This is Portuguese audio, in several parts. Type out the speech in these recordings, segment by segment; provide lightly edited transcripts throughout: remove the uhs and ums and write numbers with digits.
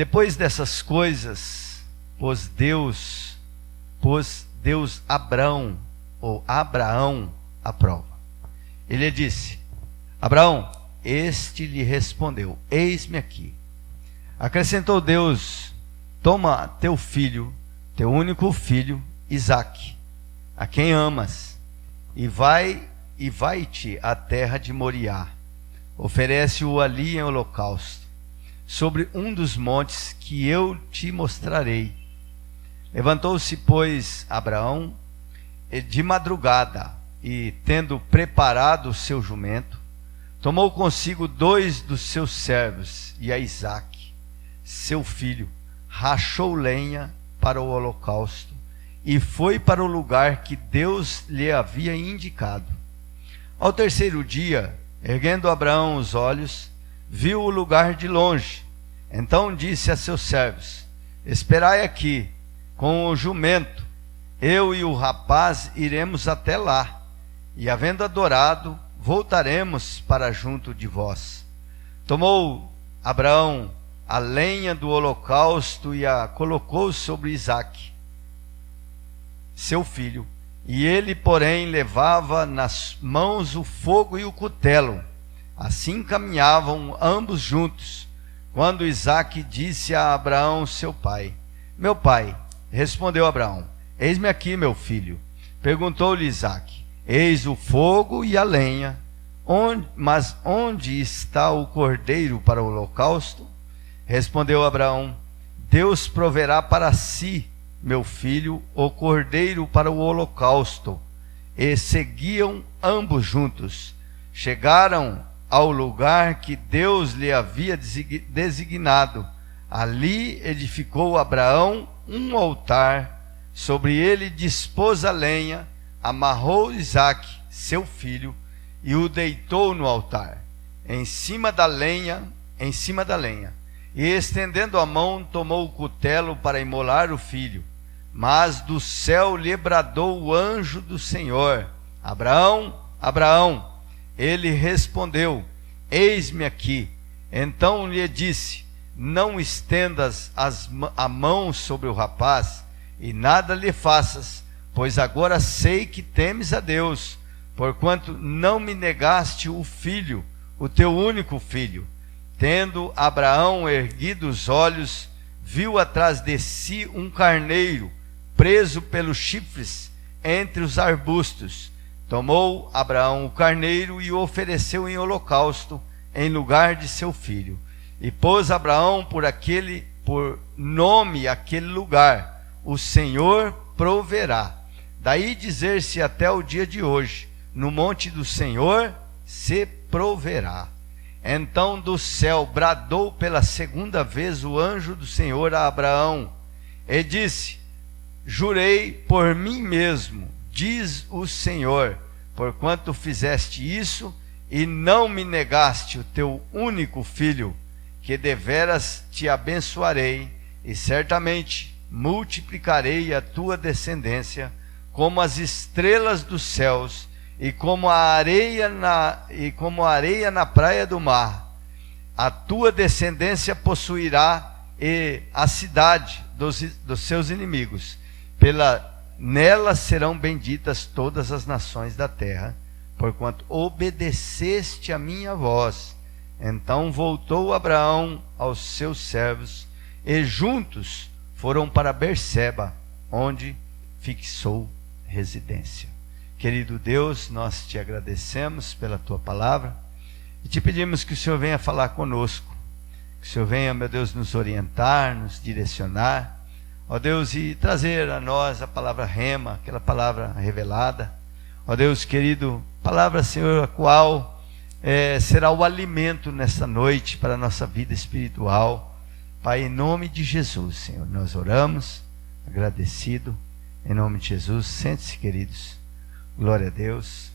Depois dessas coisas, pôs Deus Abraão à prova. Ele disse: Abraão, este lhe respondeu: eis-me aqui. Acrescentou Deus: toma teu filho, teu único filho, Isaque, a quem amas, e vai-te à terra de Moriá. Oferece-o ali em holocausto, sobre um dos montes que eu te mostrarei. Levantou-se, pois, Abraão de madrugada, e tendo preparado o seu jumento, tomou consigo 2 dos seus servos e a Isaque, seu filho, rachou lenha para o holocausto e foi para o lugar que Deus lhe havia indicado. Ao terceiro dia, erguendo Abraão os olhos, viu o lugar de longe. Então disse a seus servos: esperai aqui com o jumento, eu e o rapaz iremos até lá, e havendo adorado, voltaremos para junto de vós. Tomou Abraão a lenha do holocausto e a colocou sobre Isaque, seu filho, e ele, porém, levava nas mãos o fogo e o cutelo. Assim caminhavam ambos juntos, quando Isaque disse a Abraão, seu pai: meu pai. Respondeu Abraão: eis-me aqui, meu filho. Perguntou-lhe Isaque: eis o fogo e a lenha, mas onde está o cordeiro para o holocausto? Respondeu Abraão: Deus proverá para si, meu filho, o cordeiro para o holocausto. E seguiam ambos juntos. Chegaram ao lugar que Deus lhe havia designado. Ali edificou Abraão um altar, sobre ele dispôs a lenha, amarrou Isaque, seu filho, e o deitou no altar, em cima da lenha, e estendendo a mão, tomou o cutelo para imolar o filho. Mas do céu lhe bradou o anjo do Senhor: Abraão, Abraão. Ele respondeu: eis-me aqui. Então lhe disse: não estendas a mão sobre o rapaz, e nada lhe faças, pois agora sei que temes a Deus, porquanto não me negaste o filho, o teu único filho. Tendo Abraão erguido os olhos, viu atrás de si um carneiro, preso pelos chifres entre os arbustos. Tomou Abraão o carneiro e o ofereceu em holocausto, em lugar de seu filho. E pôs Abraão por nome aquele lugar: o Senhor proverá. Daí dizer-se até o dia de hoje: no monte do Senhor se proverá. Então do céu bradou pela segunda vez o anjo do Senhor a Abraão, e disse: jurei por mim mesmo, diz o Senhor, porquanto fizeste isso, e não me negaste o teu único filho, que deveras te abençoarei, e certamente multiplicarei a tua descendência como as estrelas dos céus, e como a areia na praia do mar. A tua descendência possuirá a cidade dos seus inimigos. Nela serão benditas todas as nações da terra, porquanto obedeceste a minha voz. Então voltou Abraão aos seus servos, e juntos foram para Berseba, onde fixou residência. Querido Deus, nós te agradecemos pela tua palavra e te pedimos que o Senhor venha falar conosco, que o Senhor venha, meu Deus, nos orientar, nos direcionar, ó Deus, e trazer a nós a palavra rema, aquela palavra revelada, ó Deus querido, palavra, Senhor, a qual será o alimento nesta noite para a nossa vida espiritual. Pai, em nome de Jesus, Senhor, nós oramos, agradecido, em nome de Jesus. Sente-se, queridos. Glória a Deus.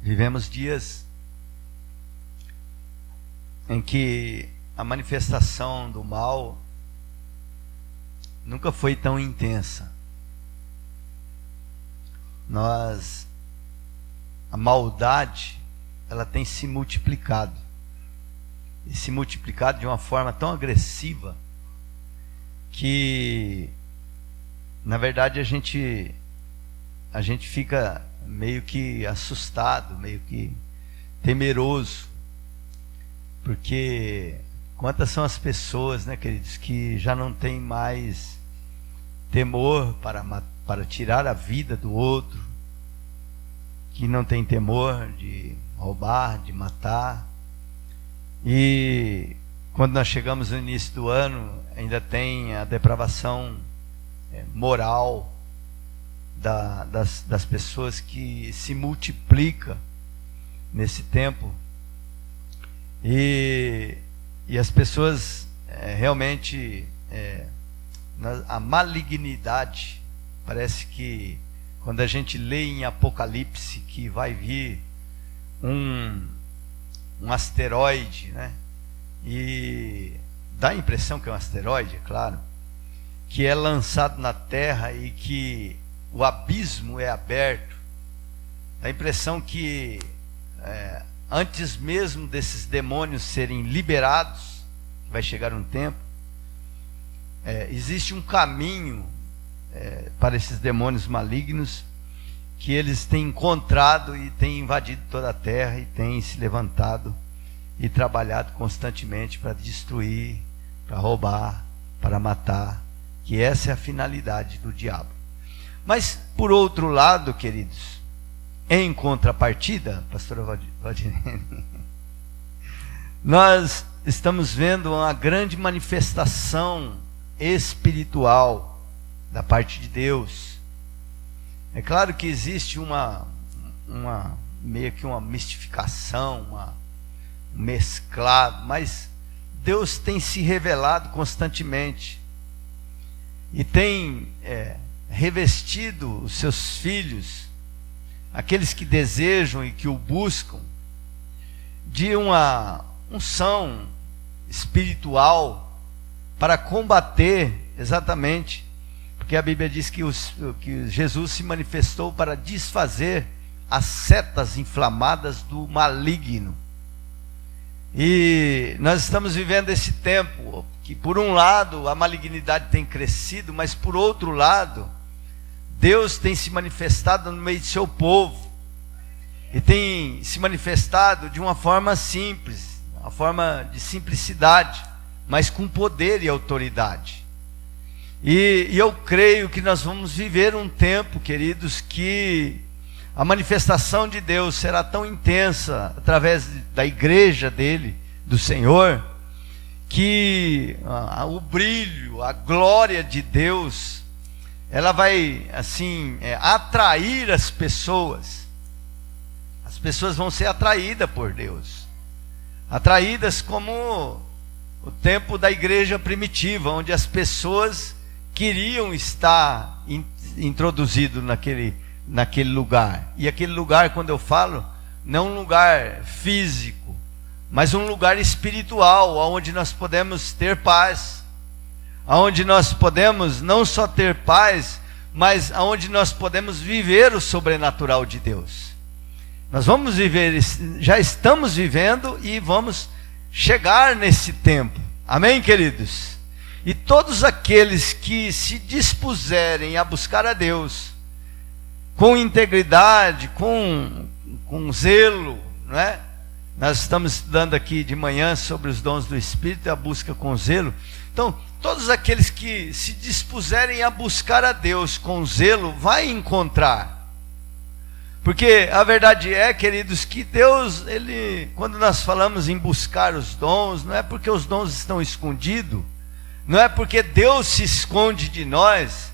Vivemos dias em que a manifestação do mal nunca foi tão intensa. a maldade, ela tem se multiplicado. E se multiplicado de uma forma tão agressiva que, na verdade, a gente fica meio que assustado, meio que temeroso, porque quantas são as pessoas, né, queridos, que já não tem mais temor para tirar a vida do outro, que não tem temor de roubar, de matar. E quando nós chegamos no início do ano, ainda tem a depravação moral das pessoas que se multiplica nesse tempo. E as pessoas realmente, a malignidade, parece que quando a gente lê em Apocalipse que vai vir um asteroide, né? E dá a impressão que é um asteroide, é claro, que é lançado na Terra e que o abismo é aberto. Dá a impressão que antes mesmo desses demônios serem liberados, vai chegar um tempo, existe um caminho para esses demônios malignos que eles têm encontrado e têm invadido toda a terra e têm se levantado e trabalhado constantemente para destruir, para roubar, para matar, que essa é a finalidade do diabo. Mas, por outro lado, queridos, em contrapartida, pastora Valdinene, nós estamos vendo uma grande manifestação espiritual da parte de Deus. É claro que existe meio que uma mistificação, um mesclado, mas Deus tem se revelado constantemente e tem revestido os seus filhos, aqueles que desejam e que o buscam, de uma unção espiritual para combater exatamente, porque a Bíblia diz que Jesus se manifestou para desfazer as setas inflamadas do maligno. E nós estamos vivendo esse tempo que, por um lado, a malignidade tem crescido, mas por outro lado, Deus tem se manifestado no meio do seu povo, e tem se manifestado de uma forma simples, uma forma de simplicidade, mas com poder e autoridade. E eu creio que nós vamos viver um tempo, queridos, que a manifestação de Deus será tão intensa através da igreja dele, do Senhor, que o brilho, a glória de Deus, ela vai assim atrair as pessoas. As pessoas vão ser atraídas por Deus, atraídas como o tempo da igreja primitiva, onde as pessoas queriam estar introduzidos naquele lugar. E aquele lugar, quando eu falo, não um lugar físico, mas um lugar espiritual, onde nós podemos ter paz, onde nós podemos não só ter paz, mas onde nós podemos viver o sobrenatural de Deus. Nós vamos viver, já estamos vivendo e vamos chegar nesse tempo. Amém, queridos? E todos aqueles que se dispuserem a buscar a Deus com integridade, com zelo, não é? Nós estamos estudando aqui de manhã sobre os dons do Espírito e a busca com zelo. Então, todos aqueles que se dispuserem a buscar a Deus com zelo, vai encontrar. Porque a verdade é, queridos, que Deus, quando nós falamos em buscar os dons, não é porque os dons estão escondidos, não é porque Deus se esconde de nós,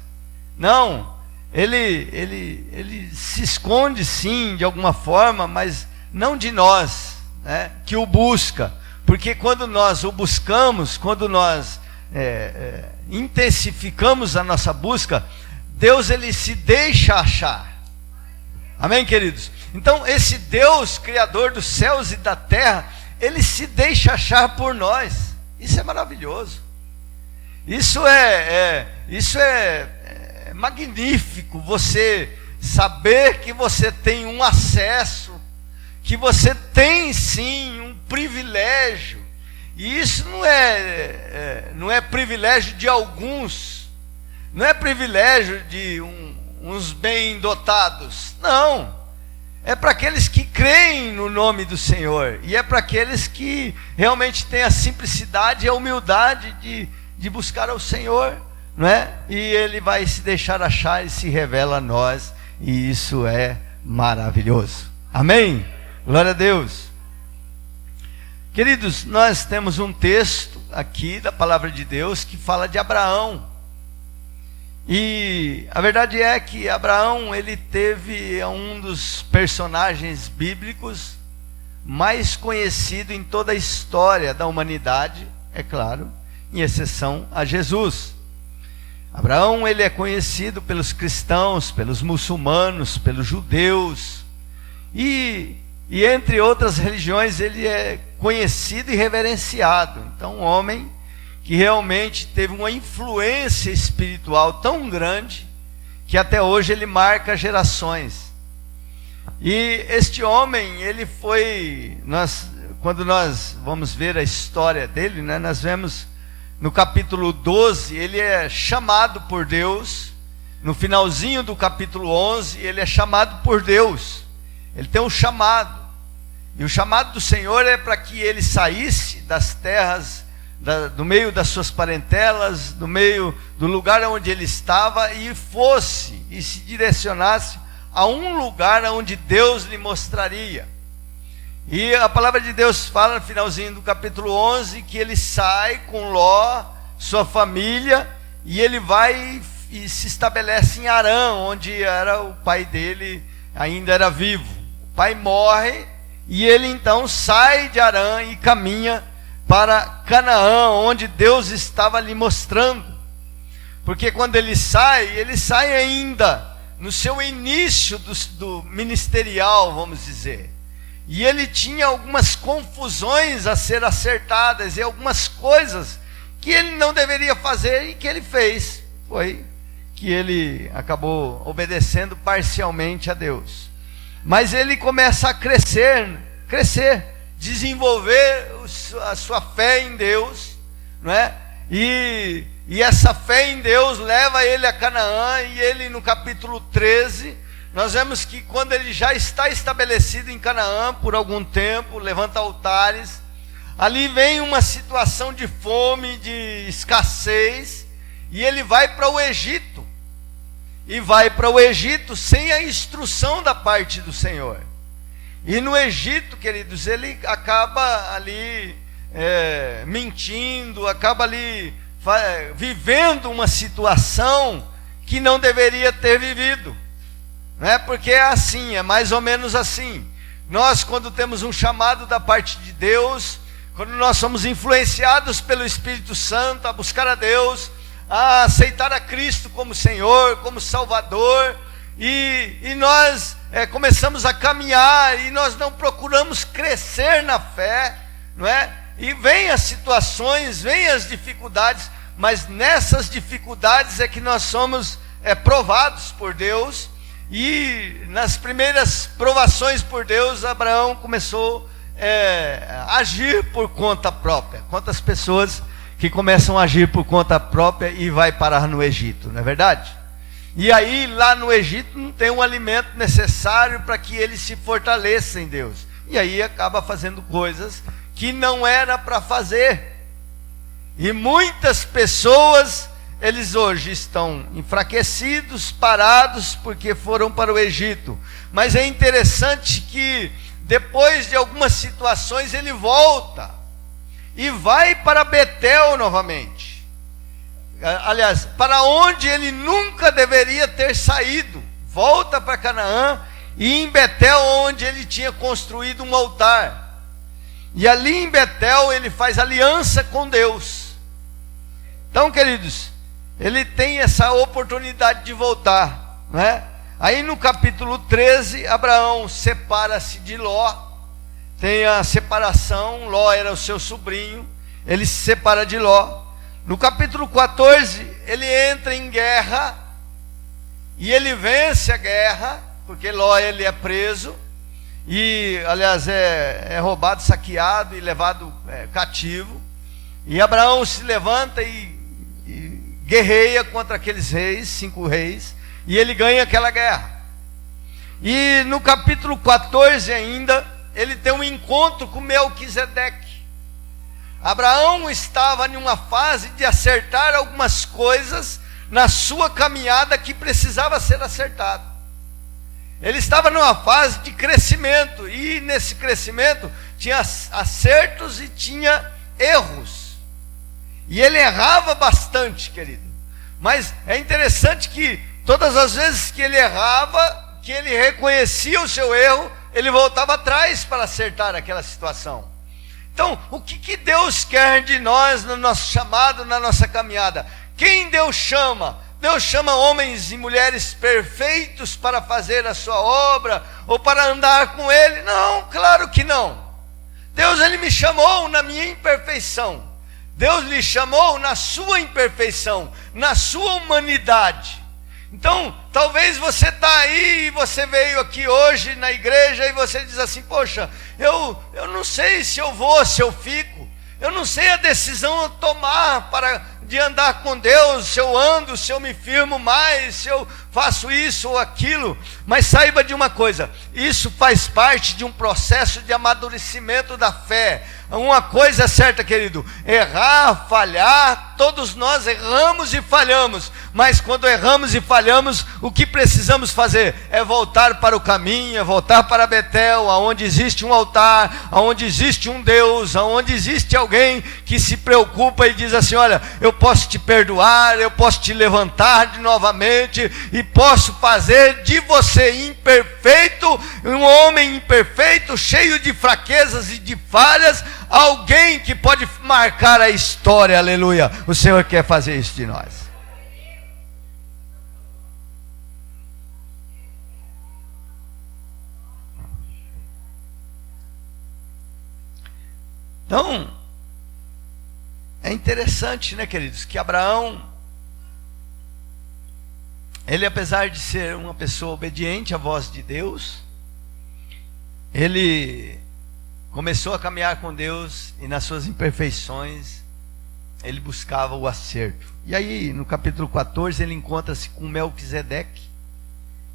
não, Ele se esconde sim, de alguma forma, mas não de nós, né, que o busca, porque quando nós o buscamos, quando nós intensificamos a nossa busca, Deus ele se deixa achar. Amém, queridos? Então esse Deus, Criador dos céus e da terra, ele se deixa achar por nós. Isso é maravilhoso. Isso é magnífico, você saber que você tem um acesso, que você tem sim um privilégio, e isso não é privilégio de alguns, não é privilégio de uns bem dotados, não, é para aqueles que creem no nome do Senhor, e é para aqueles que realmente têm a simplicidade e a humildade de buscar ao Senhor, não é? E Ele vai se deixar achar e se revela a nós, e isso é maravilhoso. Amém? Glória a Deus. Queridos, nós temos um texto aqui da palavra de Deus que fala de Abraão. E a verdade é que Abraão, ele teve um dos personagens bíblicos mais conhecido em toda a história da humanidade, é claro, em exceção a Jesus. Abraão, ele é conhecido pelos cristãos, pelos muçulmanos, pelos judeus, e entre outras religiões ele é conhecido e reverenciado. Então, um homem que realmente teve uma influência espiritual tão grande, que até hoje ele marca gerações. E este homem, ele foi, quando nós vamos ver a história dele, né, nós vemos no capítulo 12, ele é chamado por Deus, no finalzinho do capítulo 11, ele é chamado por Deus, ele tem um chamado, e o chamado do Senhor é para que ele saísse das terras, do meio das suas parentelas, do meio do lugar onde ele estava, e fosse, e se direcionasse a um lugar onde Deus lhe mostraria. E a palavra de Deus fala no finalzinho do capítulo 11, que ele sai com Ló, sua família, e ele vai e se estabelece em Harã, onde era o pai dele, ainda era vivo. O pai morre, e ele então sai de Harã e caminha para Canaã, onde Deus estava lhe mostrando. Porque quando ele sai ainda no seu início do ministerial, vamos dizer. E ele tinha algumas confusões a ser acertadas, e algumas coisas que ele não deveria fazer e que ele fez. Foi que ele acabou obedecendo parcialmente a Deus. Mas ele começa a crescer, desenvolver a sua fé em Deus, não é? E essa fé em Deus leva ele a Canaã, e ele no capítulo 13, nós vemos que quando ele já está estabelecido em Canaã por algum tempo, levanta altares, ali vem uma situação de fome, de escassez, e ele vai para o Egito, e vai para o Egito sem a instrução da parte do Senhor. E no Egito, queridos, ele acaba ali mentindo, acaba ali vivendo uma situação que não deveria ter vivido, não é? Porque é assim, é mais ou menos assim. Nós, quando temos um chamado da parte de Deus, quando nós somos influenciados pelo Espírito Santo a buscar a Deus, a aceitar a Cristo como Senhor, como Salvador, e nós começamos a caminhar, e nós não procuramos crescer na fé, não é? E vem as situações, vem as dificuldades, mas nessas dificuldades é que nós somos provados por Deus. E nas primeiras provações por Deus, Abraão começou a agir por conta própria. Quantas pessoas que começam a agir por conta própria e vai parar no Egito, não é verdade? E aí lá no Egito não tem um alimento necessário para que ele se fortaleça em Deus, e aí acaba fazendo coisas que não era para fazer. E muitas pessoas, eles hoje estão enfraquecidos, parados, porque foram para o Egito. Mas é interessante que depois de algumas situações ele volta e vai para Betel novamente. Aliás, para onde ele nunca deveria ter saído. Volta para Canaã, e em Betel, onde ele tinha construído um altar. E ali em Betel ele faz aliança com Deus. Então, queridos, ele tem essa oportunidade de voltar, não é? Aí no capítulo 13, Abraão separa-se de Ló. Tem a separação, Ló era o seu sobrinho, ele se separa de Ló. No capítulo 14, ele entra em guerra, e ele vence a guerra, porque Ló ele é preso, e aliás é roubado, saqueado e levado cativo, e Abraão se levanta e guerreia contra aqueles reis, 5 reis, e ele ganha aquela guerra. E no capítulo 14 ainda, ele tem um encontro com Melquisedeque. Abraão estava em uma fase de acertar algumas coisas na sua caminhada que precisava ser acertado. Ele estava numa fase de crescimento, e nesse crescimento tinha acertos e tinha erros. E ele errava bastante, querido. Mas é interessante que todas as vezes que ele errava, que ele reconhecia o seu erro, ele voltava atrás para acertar aquela situação. Então, o que Deus quer de nós no nosso chamado, na nossa caminhada? Quem Deus chama? Deus chama homens e mulheres perfeitos para fazer a sua obra, ou para andar com Ele? Não, claro que não. Deus, Ele me chamou na minha imperfeição. Deus lhe chamou na sua imperfeição, na sua humanidade. Então, talvez você está aí e você veio aqui hoje na igreja e você diz assim: poxa, eu não sei se eu vou, se eu fico. Eu não sei a decisão a tomar de andar com Deus, se eu ando, se eu me firmo mais, se eu faço isso ou aquilo. Mas saiba de uma coisa, isso faz parte de um processo de amadurecimento da fé. Uma coisa é certa, querido: errar, falhar, todos nós erramos e falhamos, mas quando erramos e falhamos, o que precisamos fazer é voltar para o caminho, é voltar para Betel, aonde existe um altar, aonde existe um Deus, aonde existe alguém que se preocupa e diz assim: olha, eu posso te perdoar, eu posso te levantar novamente, e posso fazer de você imperfeito, um homem imperfeito, cheio de fraquezas e de falhas, alguém que pode marcar a história. Aleluia. O Senhor quer fazer isso de nós. Então, é interessante, né, queridos, que Abraão, ele, apesar de ser uma pessoa obediente à voz de Deus, ele começou a caminhar com Deus, e nas suas imperfeições ele buscava o acerto. E aí no capítulo 14 ele encontra-se com Melquisedeque,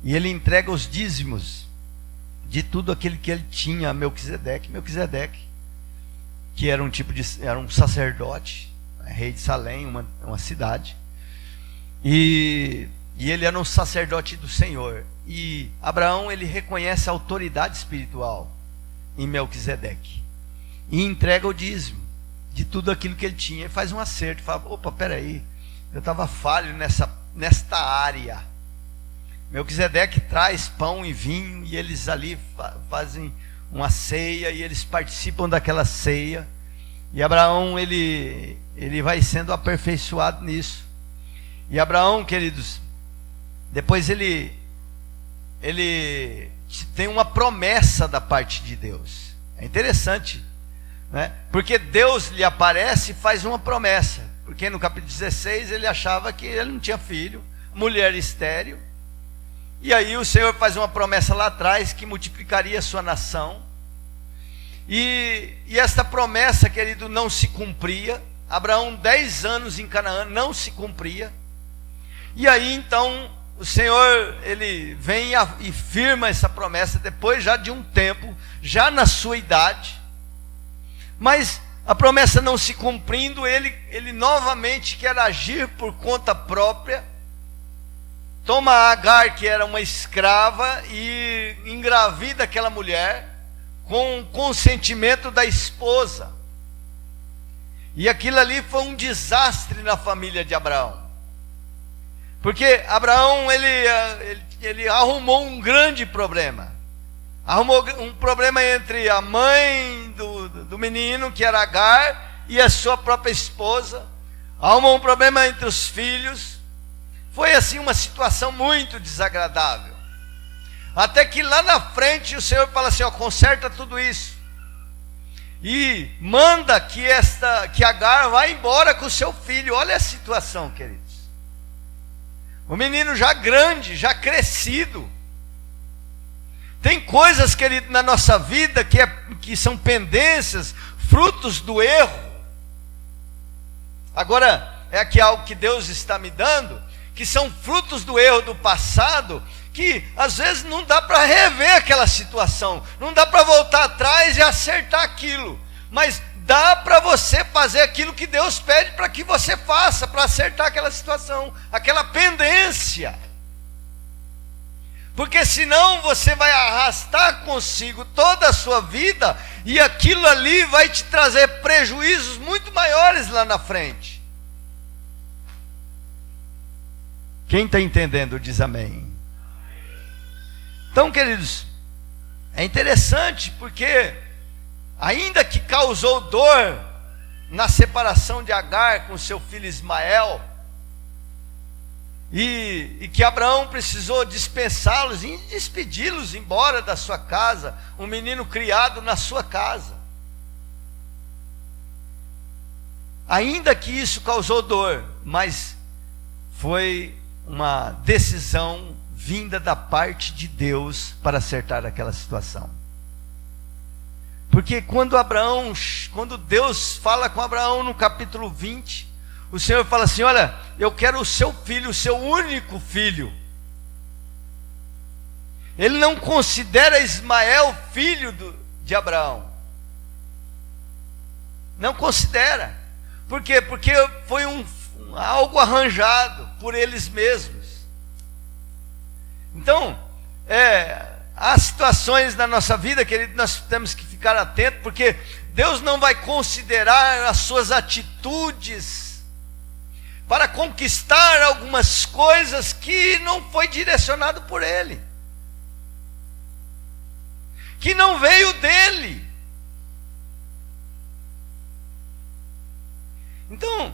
e ele entrega os dízimos de tudo aquilo que ele tinha a Melquisedeque, que era era um sacerdote, rei de Salém, uma cidade, e ele era um sacerdote do Senhor. E Abraão, ele reconhece a autoridade espiritual em Melquisedeque, e entrega o dízimo de tudo aquilo que ele tinha, e faz um acerto, fala: opa, peraí, eu estava falho nesta área. Melquisedeque traz pão e vinho, e eles ali fazem uma ceia, e eles participam daquela ceia, e Abraão, ele vai sendo aperfeiçoado nisso. E Abraão, queridos, depois ele tem uma promessa da parte de Deus. É interessante, né? Porque Deus lhe aparece e faz uma promessa. Porque no capítulo 16 ele achava que ele não tinha filho, mulher estéril. E aí o Senhor faz uma promessa lá atrás que multiplicaria a sua nação. E esta promessa, querido, não se cumpria. Abraão, 10 anos em Canaã, não se cumpria. E aí então o Senhor, ele vem e firma essa promessa depois já de um tempo, já na sua idade. Mas a promessa não se cumprindo, ele novamente quer agir por conta própria. Toma Agar, que era uma escrava, e engravida aquela mulher com o consentimento da esposa. E aquilo ali foi um desastre na família de Abraão. Porque Abraão, ele arrumou um grande problema. Arrumou um problema entre a mãe do menino, que era Agar, e a sua própria esposa. Arrumou um problema entre os filhos. Foi assim uma situação muito desagradável. Até que lá na frente o Senhor fala assim: ó, conserta tudo isso. E manda que Agar vá embora com o seu filho. Olha a situação, queridos. O menino já grande, já crescido. Tem coisas, querido, na nossa vida que são pendências, frutos do erro. Agora, é aqui algo que Deus está me dando, que são frutos do erro do passado, que às vezes não dá para rever aquela situação, não dá para voltar atrás e acertar aquilo, mas dá para você fazer aquilo que Deus pede para que você faça, para acertar aquela situação, aquela pendência. Porque senão você vai arrastar consigo toda a sua vida, e aquilo ali vai te trazer prejuízos muito maiores lá na frente. Quem está entendendo diz amém. Então, queridos, é interessante porque, ainda que causou dor na separação de Agar com seu filho Ismael, e que Abraão precisou dispensá-los e despedi-los embora da sua casa, um menino criado na sua casa. Ainda que isso causou dor, mas foi uma decisão vinda da parte de Deus para acertar aquela situação. Porque quando Deus fala com Abraão no capítulo 20, o Senhor fala assim: olha, eu quero o seu filho, o seu único filho. Ele não considera Ismael filho de Abraão. Não considera. Por quê? Porque foi algo arranjado por eles mesmos. Então, há situações na nossa vida, querido, nós temos que ficar atentos, porque Deus não vai considerar as suas atitudes para conquistar algumas coisas que não foi direcionado por Ele, que não veio dele. Então,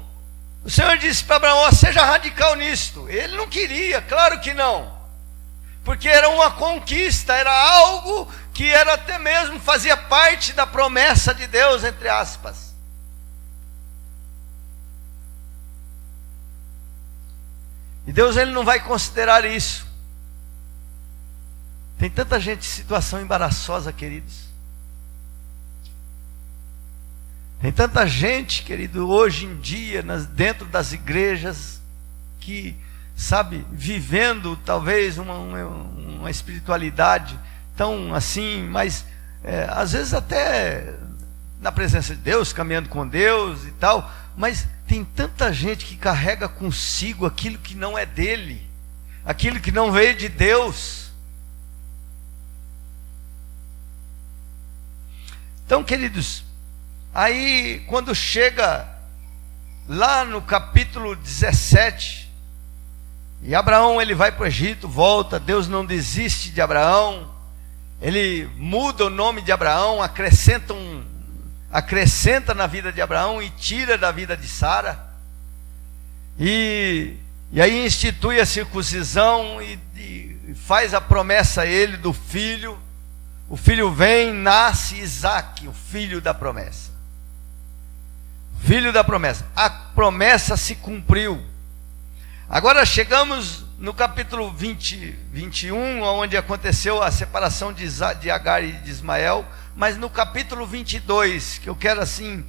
o Senhor disse para Abraão: seja radical nisto. Ele não queria, claro que não, porque era uma conquista, era algo que era até mesmo, fazia parte da promessa de Deus, entre aspas. E Deus, Ele não vai considerar isso. Tem tanta gente em situação embaraçosa, queridos. Tem tanta gente, querido, hoje em dia, dentro das igrejas, que, sabe, vivendo talvez uma espiritualidade tão assim, mas às vezes até na presença de Deus, caminhando com Deus e tal, mas tem tanta gente que carrega consigo aquilo que não é dele, aquilo que não veio de Deus. Então, queridos, aí quando chega lá no capítulo 17, e Abraão ele vai para o Egito, volta, Deus não desiste de Abraão, ele muda o nome de Abraão, acrescenta na vida de Abraão e tira da vida de Sara, e aí institui a circuncisão e faz a promessa a ele do filho. O filho vem, nasce Isaque, o filho da promessa. Filho da promessa. A promessa se cumpriu. Agora chegamos no capítulo 21, onde aconteceu a separação de Agar e de Ismael. Mas no capítulo 22, que eu quero assim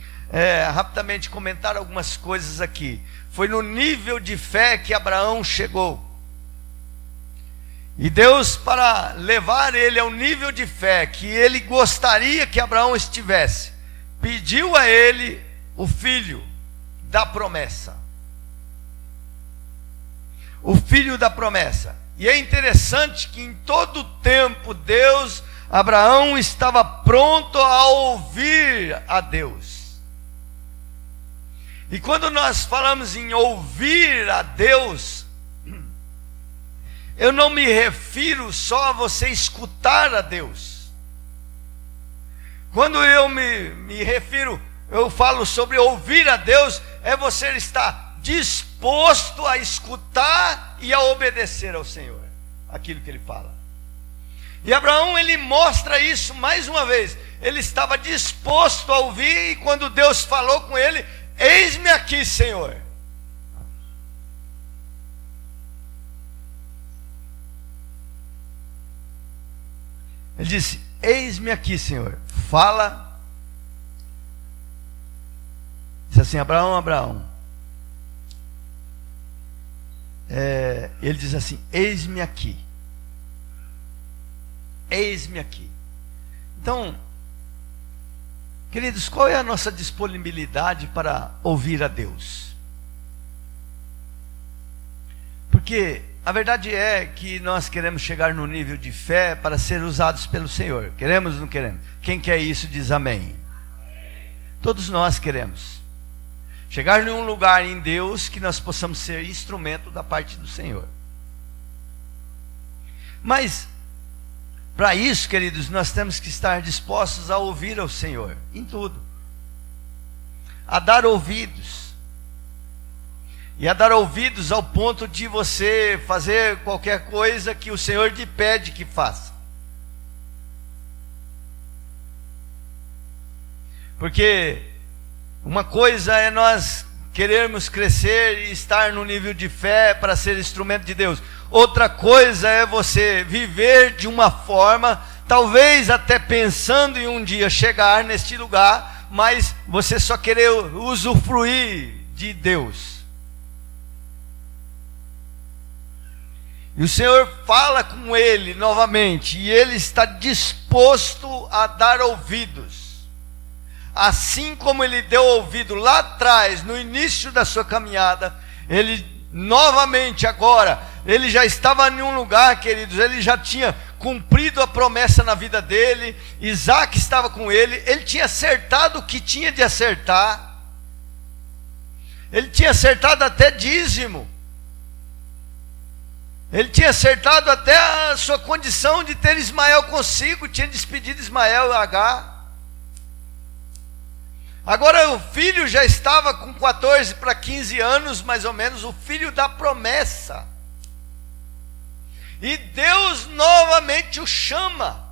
rapidamente comentar algumas coisas aqui, foi no nível de fé que Abraão chegou. E Deus, para levar ele ao nível de fé que ele gostaria que Abraão estivesse, pediu a ele o filho da promessa. O filho da promessa. E é interessante que em todo tempo Abraão estava pronto a ouvir a Deus. E quando nós falamos em ouvir a Deus, eu não me refiro só a você escutar a Deus. Quando eu me refiro, eu falo sobre ouvir a Deus, é você estar disposto a escutar e a obedecer ao Senhor, aquilo que Ele fala. E Abraão, ele mostra isso mais uma vez. Ele estava disposto a ouvir, e quando Deus falou com ele: eis-me aqui, Senhor. Ele disse: eis-me aqui, Senhor, fala. Disse assim: Abraão, Abraão. Ele diz assim: eis-me aqui. Eis-me aqui. Então, queridos, qual é a nossa disponibilidade para ouvir a Deus? Porque a verdade é que nós queremos chegar no nível de fé para ser usados pelo Senhor. Queremos ou não queremos? Quem quer isso diz amém. Todos nós queremos chegar em um lugar em Deus que nós possamos ser instrumento da parte do Senhor. Mas para isso, queridos, nós temos que estar dispostos a ouvir ao Senhor em tudo, a dar ouvidos, e a dar ouvidos ao ponto de você fazer qualquer coisa que o Senhor te pede que faça. Porque uma coisa é nós querermos crescer e estar no nível de fé para ser instrumento de Deus. Outra coisa é você viver de uma forma, talvez até pensando em um dia chegar neste lugar, mas você só querer usufruir de Deus. E o Senhor fala com ele novamente, e ele está disposto a dar ouvidos. Assim como ele deu ouvido lá atrás, no início da sua caminhada, ele novamente agora, ele já estava em um lugar, queridos, ele já tinha cumprido a promessa na vida dele, Isaac estava com ele tinha acertado o que tinha de acertar, ele tinha acertado até dízimo, ele tinha acertado até a sua condição de ter Ismael consigo, tinha despedido Ismael e Agar. Agora o filho já estava com 14 para 15 anos, mais ou menos, o filho da promessa. E Deus novamente o chama.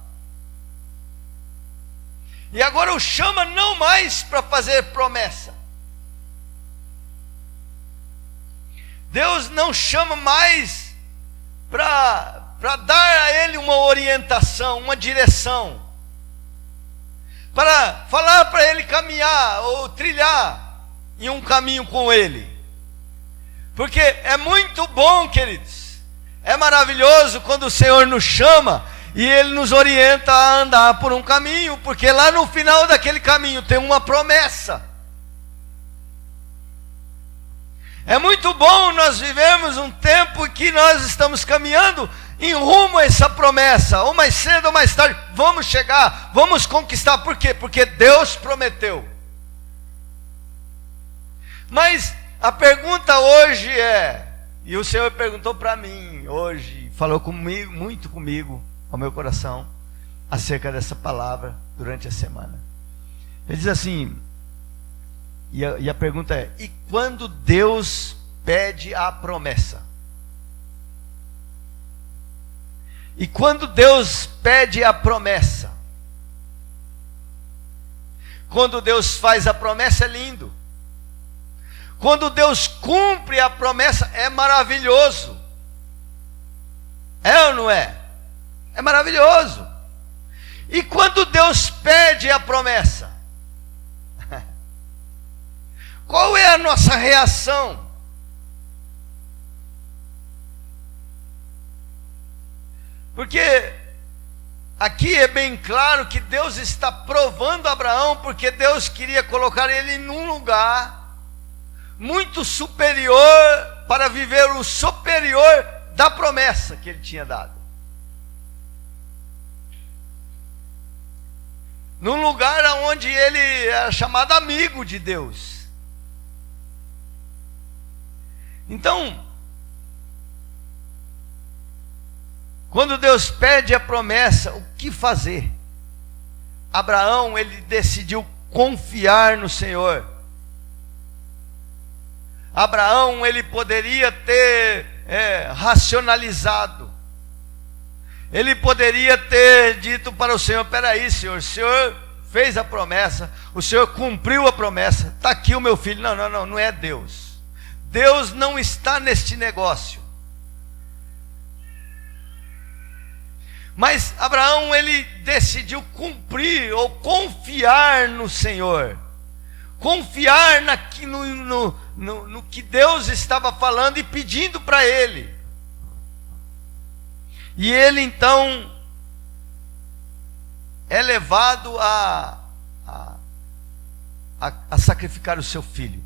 E agora o chama não mais para fazer promessa. Deus não chama mais para dar a ele uma orientação, uma direção, para falar para ele caminhar ou trilhar em um caminho com ele. Porque é muito bom, queridos, é maravilhoso quando o Senhor nos chama e ele nos orienta a andar por um caminho, porque lá no final daquele caminho tem uma promessa. É muito bom nós vivemos um tempo que nós estamos caminhando em rumo a essa promessa, ou mais cedo ou mais tarde, vamos chegar, vamos conquistar. Por quê? Porque Deus prometeu. Mas a pergunta hoje e o Senhor perguntou para mim hoje, falou comigo, muito comigo, ao meu coração, acerca dessa palavra durante a semana. Ele diz assim, e a pergunta é: e quando Deus pede a promessa? E quando Deus pede a promessa, quando Deus faz a promessa é lindo, quando Deus cumpre a promessa é maravilhoso, é ou não é? É maravilhoso. E quando Deus pede a promessa, qual é a nossa reação? Porque aqui é bem claro que Deus está provando Abraão, porque Deus queria colocar ele num lugar muito superior, para viver o superior da promessa que ele tinha dado. Num lugar onde ele era chamado amigo de Deus. Então, quando Deus pede a promessa, o que fazer? Abraão, ele decidiu confiar no Senhor. Abraão, ele poderia ter racionalizado. Ele poderia ter dito para o Senhor: peraí, Senhor, o Senhor fez a promessa, o Senhor cumpriu a promessa, está aqui o meu filho. Não é Deus. Deus não está neste negócio. Mas Abraão, ele decidiu cumprir ou confiar no Senhor. Confiar no que Deus estava falando e pedindo para ele. E ele então é levado a sacrificar o seu filho.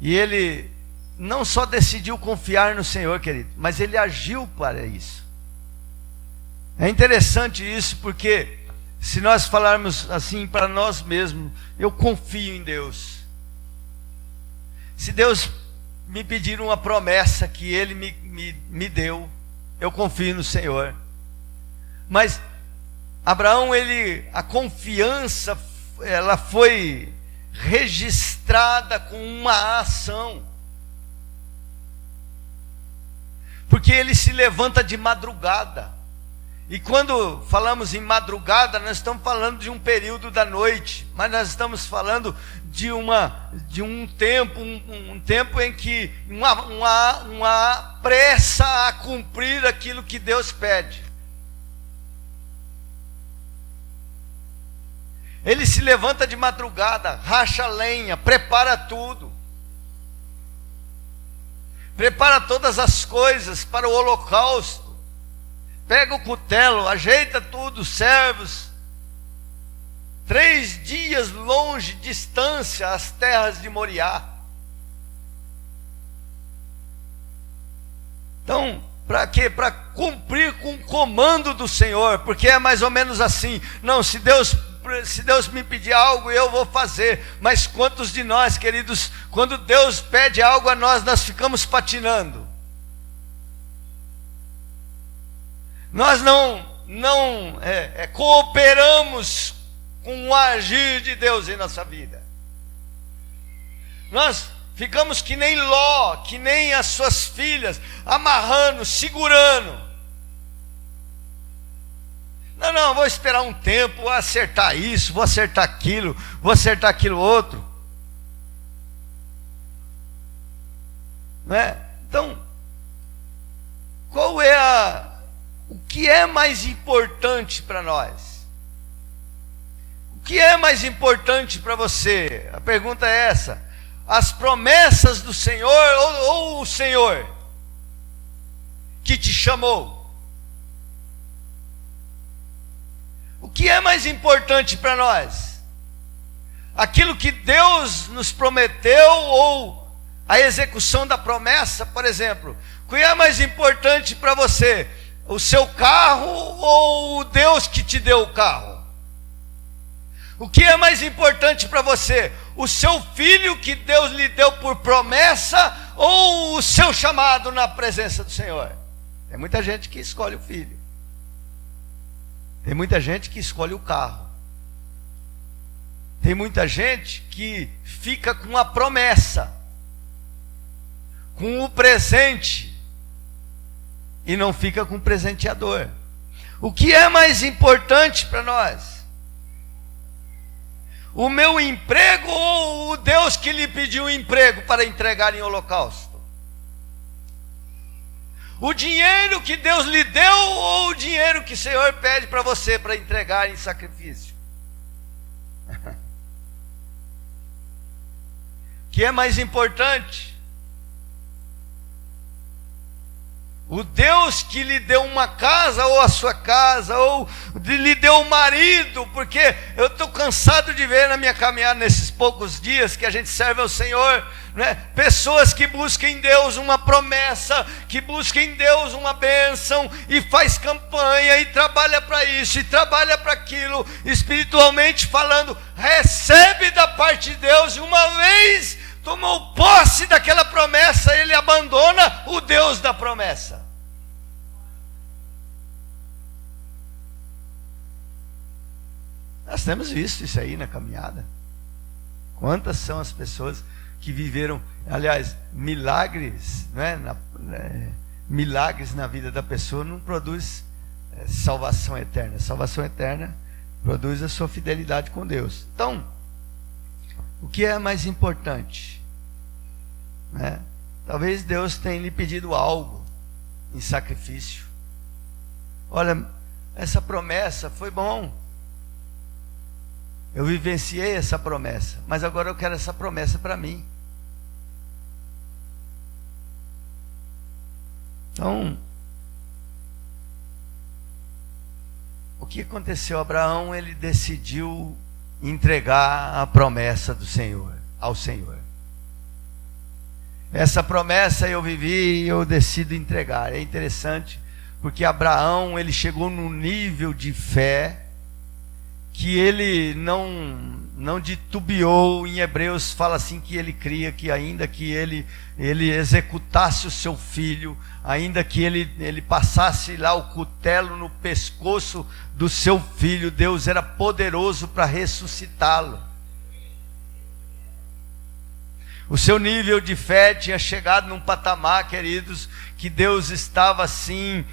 E ele não só decidiu confiar no Senhor, querido, mas ele agiu para isso. É interessante isso, porque se nós falarmos assim para nós mesmos, eu confio em Deus. Se Deus me pedir uma promessa que Ele me deu, eu confio no Senhor. Mas Abraão, a confiança, ela foi registrada com uma ação. Porque ele se levanta de madrugada. E quando falamos em madrugada, nós estamos falando de um período da noite, mas nós estamos falando de um tempo em que uma pressa a cumprir aquilo que Deus pede. Ele se levanta de madrugada, racha lenha, prepara tudo. Prepara todas as coisas para o holocausto. Pega o cutelo, ajeita tudo, servos. 3 dias longe, distância, as terras de Moriá. Então, para quê? Para cumprir com o comando do Senhor, porque é mais ou menos assim. Não, se Deus me pedir algo, eu vou fazer. Mas quantos de nós, queridos, quando Deus pede algo a nós, nós ficamos patinando? Nós não cooperamos com o agir de Deus em nossa vida. Nós ficamos que nem Ló, que nem as suas filhas, amarrando, segurando. Não, vou esperar um tempo, vou acertar isso, vou acertar aquilo outro. Não é? Então, o que é mais importante para nós? O que é mais importante para você? A pergunta é essa: as promessas do Senhor ou o Senhor que te chamou? O que é mais importante para nós? Aquilo que Deus nos prometeu ou a execução da promessa, por exemplo? O que é mais importante para você? O seu carro ou o Deus que te deu o carro? O que é mais importante para você? O seu filho que Deus lhe deu por promessa ou o seu chamado na presença do Senhor? Tem muita gente que escolhe o filho. Tem muita gente que escolhe o carro. Tem muita gente que fica com a promessa, com o presente, e não fica com o presenteador. O que é mais importante para nós? O meu emprego ou o Deus que lhe pediu emprego para entregar em holocausto? O dinheiro que Deus lhe deu ou o dinheiro que o Senhor pede para você para entregar em sacrifício? O que é mais importante? O Deus que lhe deu uma casa ou a sua casa, ou lhe deu um marido, porque eu estou cansado de ver na minha caminhada nesses poucos dias que a gente serve ao Senhor, né? Pessoas que buscam em Deus uma promessa, que buscam em Deus uma bênção, e faz campanha, e trabalha para isso, e trabalha para aquilo, espiritualmente falando, recebe da parte de Deus, e uma vez tomou posse daquela promessa, ele abandona o Deus da promessa. Nós temos visto isso aí na caminhada. Quantas são as pessoas que viveram, aliás, milagres, né? Milagres na vida da pessoa não produz salvação eterna. Salvação eterna produz a sua fidelidade com Deus. Então, o que é mais importante? Talvez Deus tenha lhe pedido algo, em sacrifício. Olha, essa promessa foi bom. Eu vivenciei essa promessa, mas agora eu quero essa promessa para mim. Então, o que aconteceu? Abraão, ele decidiu entregar a promessa do Senhor, ao Senhor. Essa promessa eu vivi e eu decido entregar. É interessante, porque Abraão, ele chegou num nível de fé que ele não titubeou. Em Hebreus fala assim que ele cria que ainda que ele executasse o seu filho, ainda que ele passasse lá o cutelo no pescoço do seu filho, Deus era poderoso para ressuscitá-lo. O seu nível de fé tinha chegado num patamar, queridos, que Deus estava assim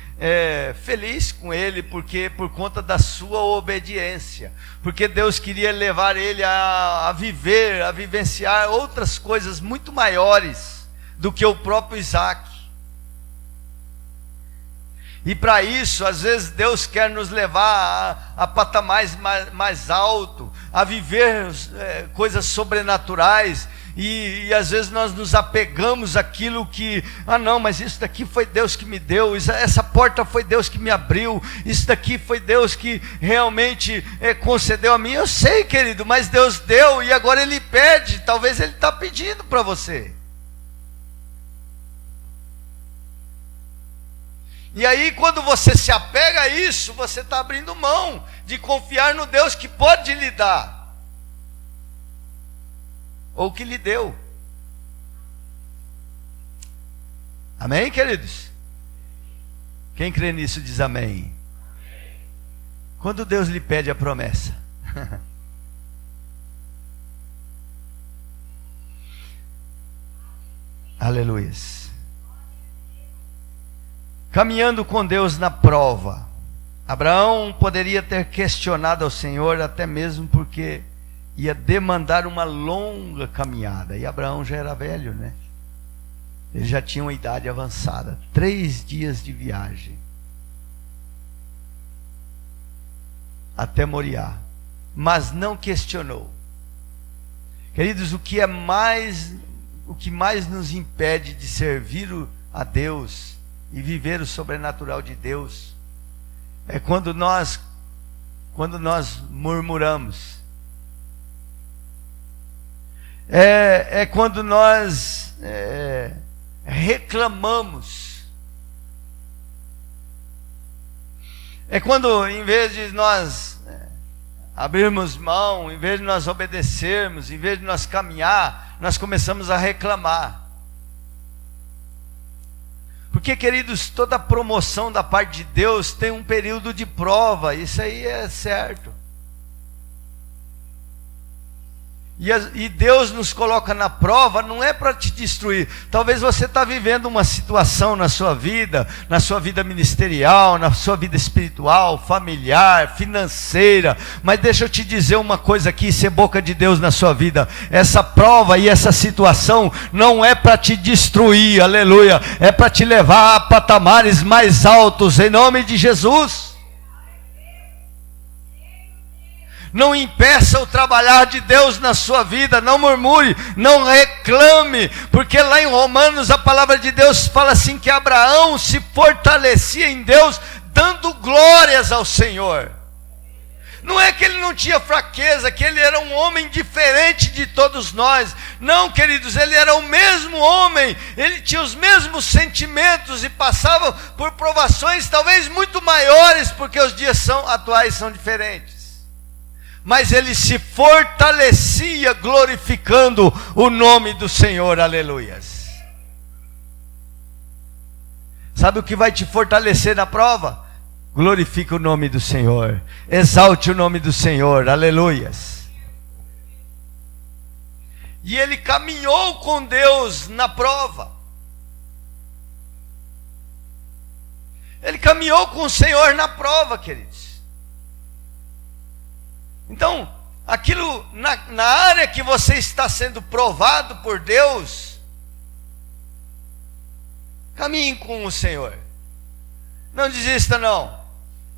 feliz com ele, porque por conta da sua obediência, porque Deus queria levar ele a viver, a vivenciar outras coisas muito maiores do que o próprio Isaac. E para isso, às vezes Deus quer nos levar a patamares mais alto, a viver coisas sobrenaturais, e às vezes nós nos apegamos àquilo que, não, mas isso daqui foi Deus que me deu, essa porta foi Deus que me abriu, isso daqui foi Deus que realmente concedeu a mim. Eu sei, querido, mas Deus deu e agora Ele pede, talvez Ele está pedindo para você. E aí, quando você se apega a isso, você está abrindo mão de confiar no Deus que pode lhe dar, ou que lhe deu. Amém, queridos? Quem crê nisso diz amém. Quando Deus lhe pede a promessa, aleluias. Caminhando com Deus na prova, Abraão poderia ter questionado ao Senhor, até mesmo porque ia demandar uma longa caminhada, e Abraão já era velho, né? Ele já tinha uma idade avançada, 3 dias de viagem até Moriá, mas não questionou. Queridos, o que mais nos impede de servir a Deus e viver o sobrenatural de Deus é quando nós murmuramos, é quando nós reclamamos, é quando, em vez de nós abrirmos mão, em vez de nós obedecermos, em vez de nós caminhar, nós começamos a reclamar. Porque, queridos, toda promoção da parte de Deus tem um período de prova, isso aí é certo. E Deus nos coloca na prova, não é para te destruir. Talvez você está vivendo uma situação na sua vida ministerial, na sua vida espiritual, familiar, financeira. Mas deixa eu te dizer uma coisa aqui, ser boca de Deus na sua vida. Essa prova e essa situação não é para te destruir, aleluia. É para te levar a patamares mais altos, em nome de Jesus. Não impeça o trabalhar de Deus na sua vida, não murmure, não reclame, porque lá em Romanos a palavra de Deus fala assim que Abraão se fortalecia em Deus, dando glórias ao Senhor. Não é que ele não tinha fraqueza, que ele era um homem diferente de todos nós. Não, queridos, ele era o mesmo homem, ele tinha os mesmos sentimentos e passava por provações talvez muito maiores, porque os dias atuais são diferentes. Mas ele se fortalecia glorificando o nome do Senhor, aleluias. Sabe o que vai te fortalecer na prova? Glorifique o nome do Senhor, exalte o nome do Senhor, aleluias. E ele caminhou com Deus na prova. Ele caminhou com o Senhor na prova, queridos. Então, aquilo na área que você está sendo provado por Deus, caminhe com o Senhor. Não desista não,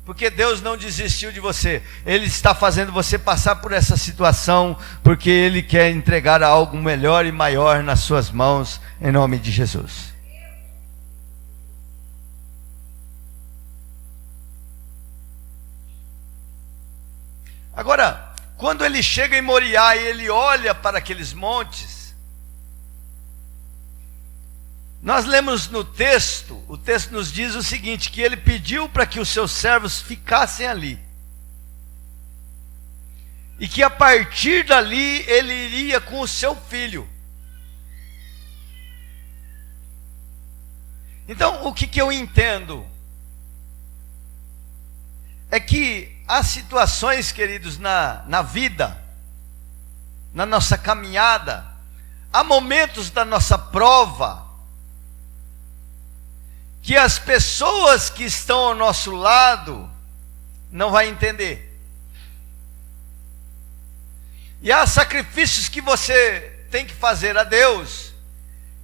porque Deus não desistiu de você. Ele está fazendo você passar por essa situação, porque Ele quer entregar algo melhor e maior nas suas mãos, em nome de Jesus. Agora, quando ele chega em Moriá e ele olha para aqueles montes, nós lemos no texto, o texto nos diz o seguinte, que ele pediu para que os seus servos ficassem ali. E que a partir dali ele iria com o seu filho. Então, o que eu entendo? É que há situações, queridos, na vida, na nossa caminhada, há momentos da nossa prova, que as pessoas que estão ao nosso lado não vão entender. E há sacrifícios que você tem que fazer a Deus,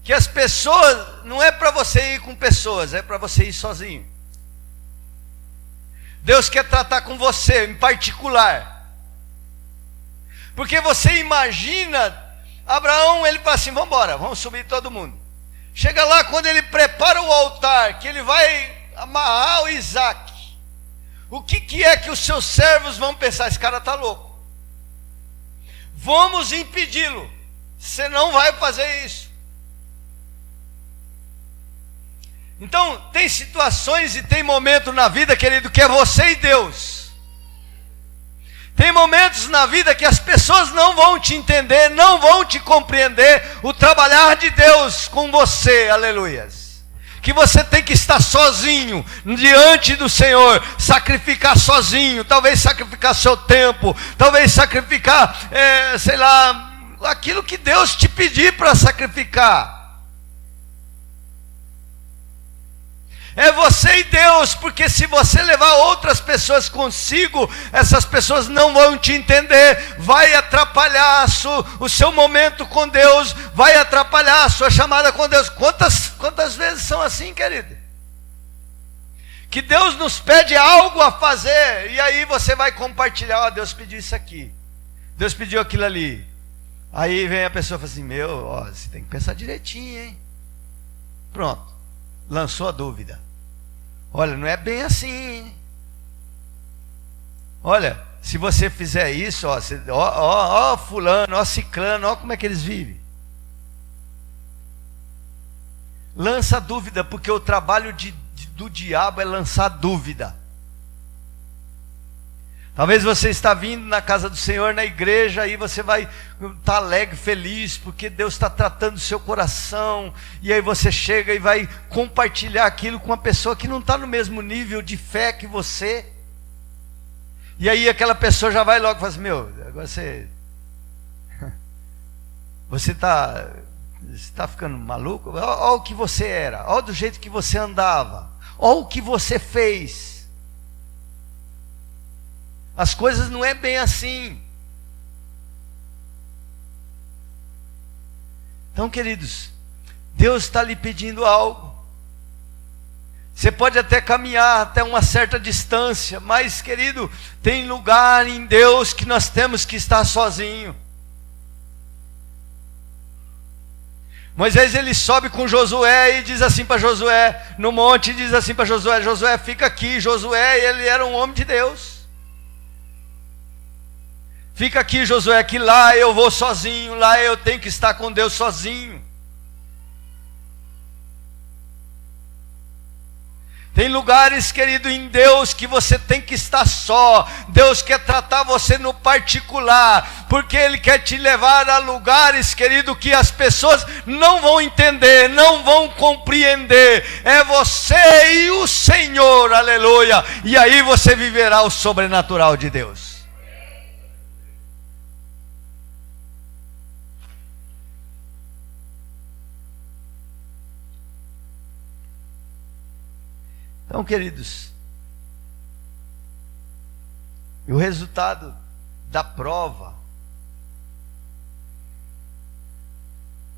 que as pessoas, não é para você ir com pessoas, é para você ir sozinho. Deus quer tratar com você em particular, porque você imagina, Abraão, ele fala assim, vamos embora, vamos subir todo mundo. Chega lá, quando ele prepara o altar, que ele vai amarrar o Isaac, o que é que os seus servos vão pensar? Esse cara está louco, vamos impedi-lo, você não vai fazer isso. Então, tem situações e tem momentos na vida, querido, que é você e Deus. Tem momentos na vida que as pessoas não vão te entender, não vão te compreender o trabalhar de Deus com você, aleluias. Que você tem que estar sozinho, diante do Senhor, sacrificar sozinho, talvez sacrificar seu tempo, talvez sacrificar, sei lá, aquilo que Deus te pedir para sacrificar. É você e Deus, porque se você levar outras pessoas consigo, essas pessoas não vão te entender, vai atrapalhar o seu momento com Deus, vai atrapalhar a sua chamada com Deus. Quantas vezes são assim, querido? Que Deus nos pede algo a fazer, e aí você vai compartilhar, ó, Deus pediu isso aqui, Deus pediu aquilo ali. Aí vem a pessoa e fala assim, ó, você tem que pensar direitinho, hein? Pronto, lançou a dúvida. Olha, não é bem assim. Olha, se você fizer isso, ó fulano, ó ciclano, ó como é que eles vivem. Lança a dúvida, porque o trabalho do diabo é lançar dúvida. Talvez você está vindo na casa do Senhor, na igreja, aí você vai estar alegre, feliz, porque Deus está tratando o seu coração, e aí você chega e vai compartilhar aquilo com uma pessoa que não está no mesmo nível de fé que você, e aí aquela pessoa já vai logo e fala assim, agora você está ficando maluco? Olha o que você era, olha do jeito que você andava, olha o que você fez. As coisas não é bem assim. Então, queridos, Deus está lhe pedindo algo. Você pode até caminhar até uma certa distância, mas, querido, tem lugar em Deus que nós temos que estar sozinho. Moisés, ele sobe com Josué e diz assim para Josué, no monte, diz assim para Josué, Josué, fica aqui. Josué, ele era um homem de Deus. Fica aqui, Josué, que lá eu vou sozinho, lá eu tenho que estar com Deus sozinho. Tem lugares, querido, em Deus que você tem que estar só. Deus quer tratar você no particular, porque Ele quer te levar a lugares, querido, que as pessoas não vão entender, não vão compreender. É você e o Senhor, aleluia. E aí você viverá o sobrenatural de Deus. Então, queridos, o resultado da prova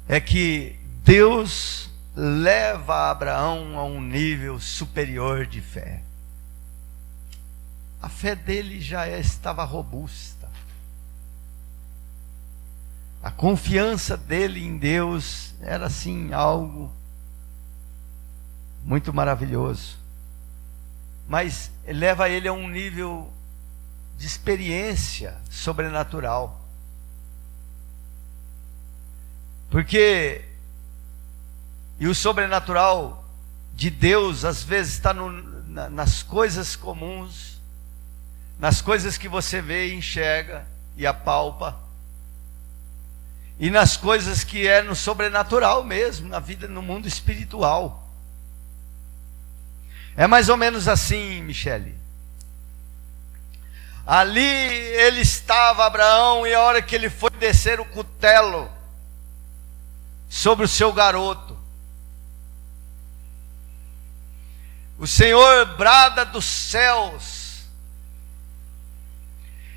é que Deus leva Abraão a um nível superior de fé. A fé dele já estava robusta. A confiança dele em Deus era assim algo muito maravilhoso. Mas leva ele a um nível de experiência sobrenatural. Porque e o sobrenatural de Deus às vezes está nas coisas comuns, nas coisas que você vê, enxerga e apalpa, e nas coisas que é no sobrenatural mesmo, na vida, no mundo espiritual. É mais ou menos assim, Michele. Ali ele estava, Abraão, e a hora que ele foi descer o cutelo sobre o seu garoto, o Senhor brada dos céus.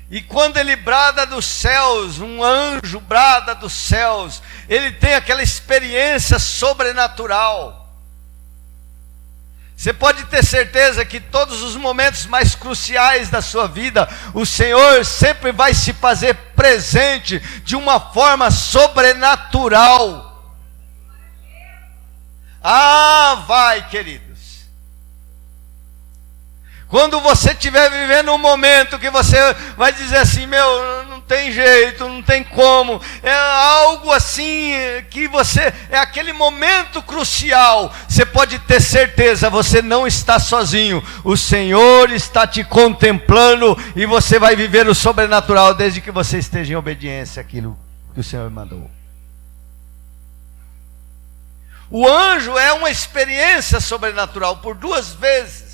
E quando ele brada dos céus, um anjo brada dos céus, ele tem aquela experiência sobrenatural. Você pode ter certeza que todos os momentos mais cruciais da sua vida, o Senhor sempre vai se fazer presente de uma forma sobrenatural. Ah, vai, queridos. Quando você estiver vivendo um momento que você vai dizer assim, meu, não tem jeito, não tem como, é algo assim que você, é aquele momento crucial, você pode ter certeza, você não está sozinho, o Senhor está te contemplando e você vai viver o sobrenatural desde que você esteja em obediência àquilo que o Senhor mandou. O anjo é uma experiência sobrenatural, por 2 vezes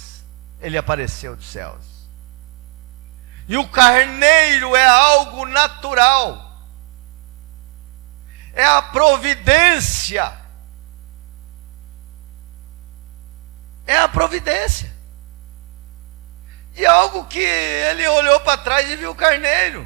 ele apareceu dos céus. E o carneiro é algo natural. É a providência. É a providência. De algo que ele olhou para trás e viu o carneiro.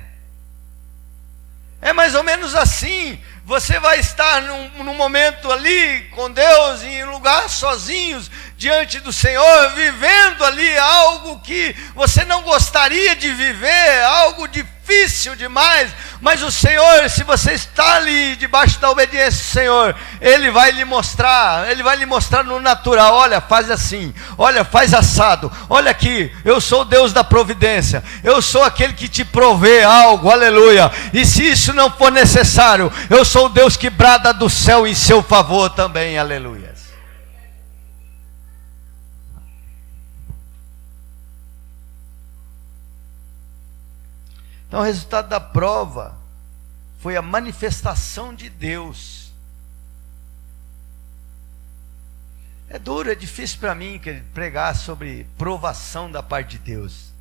É mais ou menos assim. Você vai estar num momento ali com Deus, em um lugar sozinhos, diante do Senhor, vivendo ali algo que você não gostaria de viver, algo difícil demais, mas o Senhor, se você está ali debaixo da obediência do Senhor, Ele vai lhe mostrar no natural, olha, faz assim, olha, faz assado, olha aqui, eu sou o Deus da providência, eu sou aquele que te provê algo, aleluia, e se isso não for necessário, eu sou o Deus que brada do céu em seu favor também, aleluia. Então o resultado da prova foi a manifestação de Deus. É duro, é difícil para mim pregar sobre provação da parte de Deus.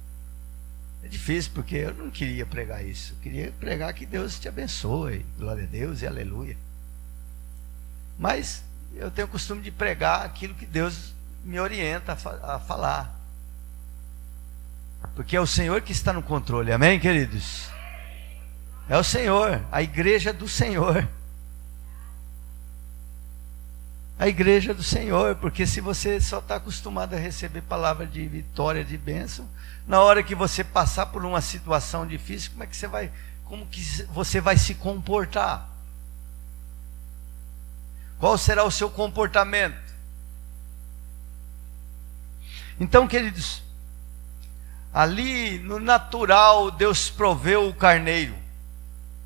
É difícil porque eu não queria pregar isso. Eu queria pregar que Deus te abençoe, glória a Deus e aleluia. Mas eu tenho o costume de pregar aquilo que Deus me orienta a falar. Porque é o Senhor que está no controle, amém, queridos? É o Senhor, a igreja do Senhor. A igreja do Senhor, porque se você só está acostumado a receber palavra de vitória, de bênção, na hora que você passar por uma situação difícil, como que você vai se comportar? Qual será o seu comportamento? Então, queridos, ali no natural Deus proveu o carneiro,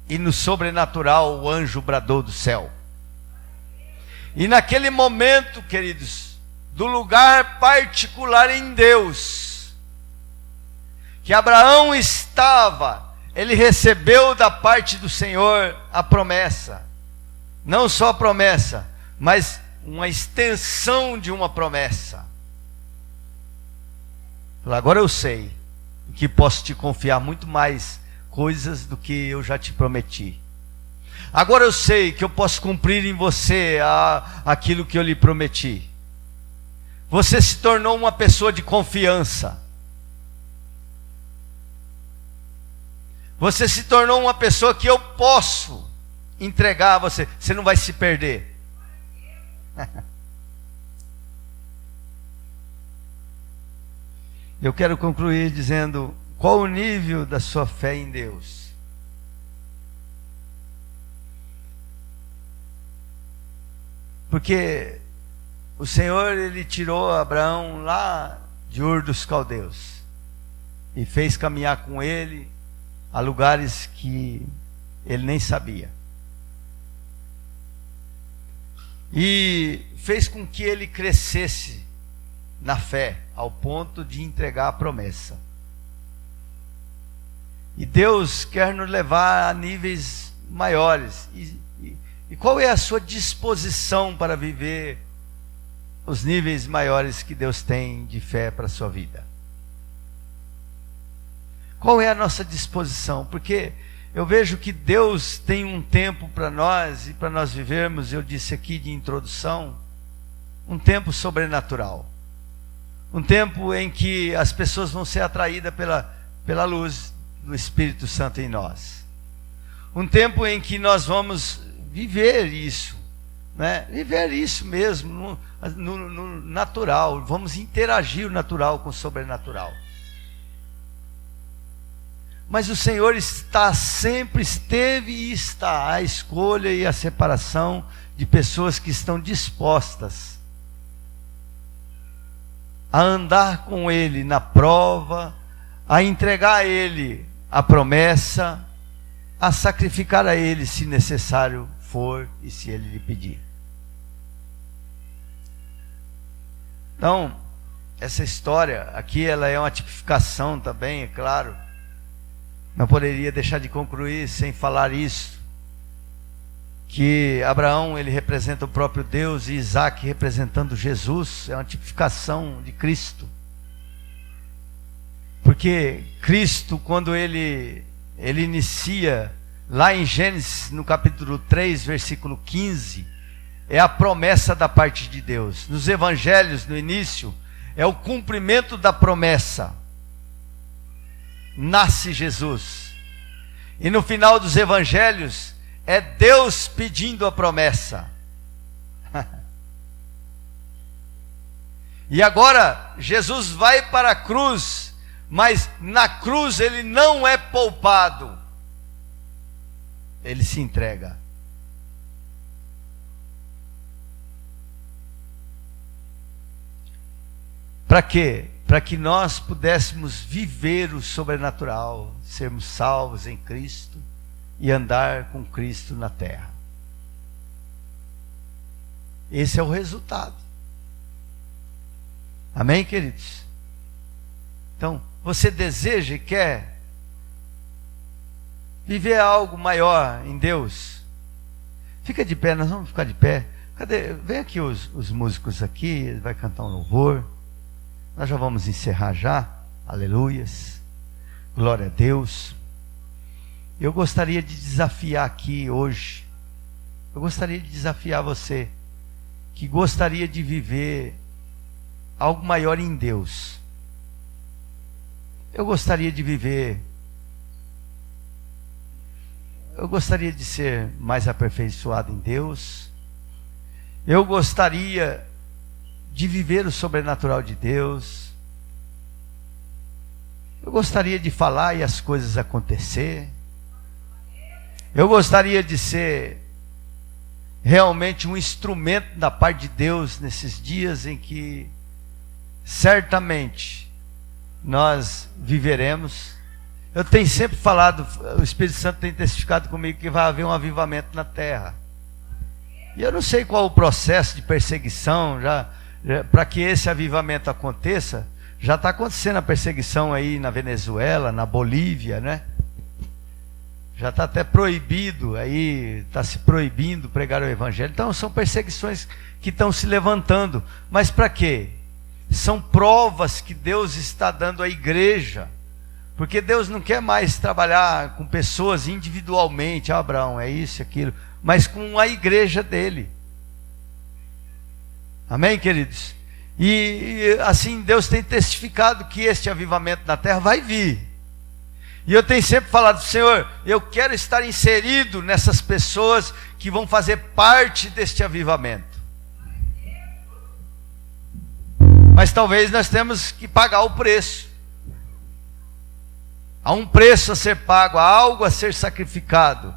e no sobrenatural o anjo bradou do céu. E naquele momento, queridos, do lugar particular em Deus, que Abraão estava, ele recebeu da parte do Senhor a promessa. Não só a promessa, mas uma extensão de uma promessa. Agora eu sei que posso te confiar muito mais coisas do que eu já te prometi. Agora eu sei que eu posso cumprir em você aquilo que eu lhe prometi. Você se tornou uma pessoa de confiança. Você se tornou uma pessoa que eu posso entregar a você. Você não vai se perder. Eu quero concluir dizendo: qual o nível da sua fé em Deus? Porque o Senhor, Ele tirou Abraão lá de Ur dos Caldeus e fez caminhar com ele a lugares que ele nem sabia. E fez com que ele crescesse na fé, ao ponto de entregar a promessa. E Deus quer nos levar a níveis maiores. E qual é a sua disposição para viver os níveis maiores que Deus tem de fé para a sua vida? Qual é a nossa disposição? Porque eu vejo que Deus tem um tempo para nós, e para nós vivermos, eu disse aqui de introdução, um tempo sobrenatural. Um tempo em que as pessoas vão ser atraídas pela luz do Espírito Santo em nós. Um tempo em que nós vamos viver isso, né? Viver isso mesmo, no natural. Vamos interagir o natural com o sobrenatural. Mas o Senhor sempre esteve e está a escolha e a separação de pessoas que estão dispostas a andar com Ele na prova, a entregar a Ele a promessa, a sacrificar a Ele se necessário for e se Ele lhe pedir. Então, essa história aqui, ela é uma tipificação também, é claro. Não poderia deixar de concluir sem falar isso, que Abraão, ele representa o próprio Deus, e Isaac representando Jesus, é uma tipificação de Cristo. Porque Cristo, quando ele inicia, lá em Gênesis, no capítulo 3, versículo 15, é a promessa da parte de Deus. Nos evangelhos, no início, é o cumprimento da promessa. Nasce Jesus. E no final dos evangelhos, é Deus pedindo a promessa. E agora, Jesus vai para a cruz, mas na cruz ele não é poupado. Ele se entrega. Para quê? Para que nós pudéssemos viver o sobrenatural, sermos salvos em Cristo e andar com Cristo na terra. Esse é o resultado. Amém, queridos? Então, você deseja e quer viver algo maior em Deus? Fica de pé, nós vamos ficar de pé. Cadê? Vem aqui os músicos aqui, ele vai cantar um louvor. Nós já vamos encerrar já. Aleluias. Glória a Deus. Eu gostaria de desafiar aqui hoje. Eu gostaria de desafiar você que gostaria de viver algo maior em Deus. Eu gostaria de viver. Eu gostaria de ser mais aperfeiçoado em Deus. Eu gostaria de viver o sobrenatural de Deus. Eu gostaria de falar e as coisas acontecer. Eu gostaria de ser realmente um instrumento da parte de Deus nesses dias em que certamente nós viveremos. Eu tenho sempre falado, o Espírito Santo tem testificado comigo que vai haver um avivamento na terra. E eu não sei qual o processo de perseguição para que esse avivamento aconteça. Já está acontecendo a perseguição aí na Venezuela, na Bolívia, né? Já está até proibido, aí está se proibindo pregar o Evangelho. Então são perseguições que estão se levantando. Mas para quê? São provas que Deus está dando à igreja. Porque Deus não quer mais trabalhar com pessoas individualmente. Abraão, é isso, aquilo. Mas com a igreja dele. Amém, queridos? E assim Deus tem testificado que este avivamento na terra vai vir. E eu tenho sempre falado, Senhor, eu quero estar inserido nessas pessoas que vão fazer parte deste avivamento. Mas talvez nós temos que pagar o preço. Há um preço a ser pago, há algo a ser sacrificado.